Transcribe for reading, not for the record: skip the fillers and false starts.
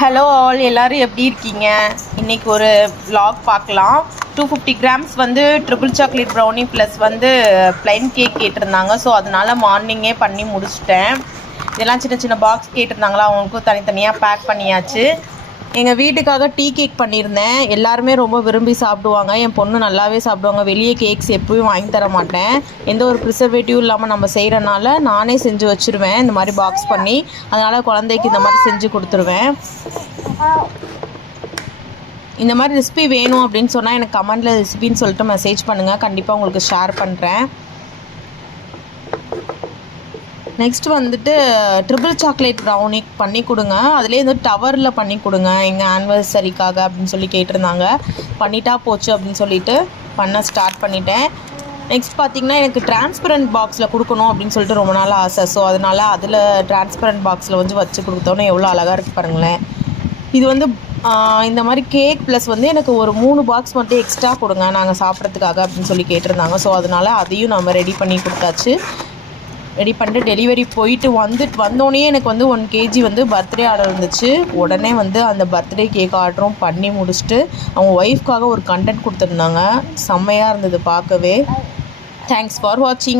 Hello all, எல்லோரும் எப்படி இருக்கீங்க? இன்றைக்கி ஒரு vlog பார்க்கலாம். 250 grams வந்து ட்ரிபிள் சாக்லேட் ப்ரௌனி ப்ளஸ் வந்து ப்ளைன் கேக் கேட்டிருந்தாங்க. ஸோ அதனால் மார்னிங்கே பண்ணி முடிச்சிட்டேன். இதெல்லாம் சின்ன சின்ன பாக்ஸ் கேட்டிருந்தாங்களா, அவங்களுக்கும் தனித்தனியாக பேக் பண்ணியாச்சு. எங்கள் வீட்டுக்காக டீ கேக் பண்ணியிருந்தேன். எல்லாருமே ரொம்ப விரும்பி சாப்பிடுவாங்க. என் பொண்ணு நல்லாவே சாப்பிடுவாங்க. வெளியே கேக்ஸ் எப்பவும் வாங்கி தர மாட்டேன். எந்த ஒரு ப்ரிசர்வேட்டிவ் இல்லாமல் நம்ம செய்கிறனால நானே செஞ்சு வச்சுருவேன் இந்த மாதிரி பாக்ஸ் பண்ணி. அதனால் குழந்தைக்கு இந்த மாதிரி செஞ்சு கொடுத்துருவேன். இந்த மாதிரி ரெசிபி வேணும் அப்படின்னு சொன்னால் எனக்கு கமெண்டில் ரெசிபின்னு சொல்லிட்டு மெசேஜ் பண்ணுங்கள். கண்டிப்பாக உங்களுக்கு ஷேர் பண்ணுறேன். நெக்ஸ்ட்டு வந்துட்டு ட்ரிபிள் சாக்லேட் ப்ரௌனி பண்ணி கொடுங்க. அதுலேயே வந்து டவரில் பண்ணி கொடுங்க எங்கள் ஆனிவர்சரிக்காக அப்படின்னு சொல்லி கேட்டிருந்தாங்க. பண்ணிட்டா போச்சு அப்படின்னு சொல்லிட்டு பண்ண ஸ்டார்ட் பண்ணிட்டேன். நெக்ஸ்ட் பார்த்திங்கன்னா எனக்கு டிரான்ஸ்பரண்ட் பாக்ஸில் கொடுக்கணும் அப்படின்னு சொல்லிட்டு ரொம்ப நாள் ஆசை. ஸோ அதனால் அதில் டிரான்ஸ்பரண்ட் பாக்ஸில் வந்து வச்சு கொடுத்தோன்னே எவ்வளோ அழகாக இருக்குது பாருங்களேன். இது வந்து இந்த மாதிரி கேக் ப்ளஸ் வந்து எனக்கு ஒரு 3 பாக்ஸ் மட்டும் எக்ஸ்ட்ரா கொடுங்க நாங்கள் சாப்பிட்றதுக்காக அப்படின்னு சொல்லி கேட்டிருந்தாங்க. ஸோ அதனால் அதையும் நம்ம ரெடி பண்ணி கொடுத்தாச்சு. ரெடி பண்ணிட்டு டெலிவரி போயிட்டு வந்தோடனே எனக்கு வந்து 1 kg வந்து பர்த்டே ஆர்டர் இருந்துச்சு. உடனே வந்து அந்த பர்த்டே கேக் ஆர்டரும் பண்ணி முடிச்சுட்டு அவங்க ஒய்ஃப்காக ஒரு கண்டென்ட் கொடுத்துருந்தாங்க. செம்மையாக இருந்தது பார்க்கவே. தேங்க்ஸ் ஃபார் வாட்சிங்.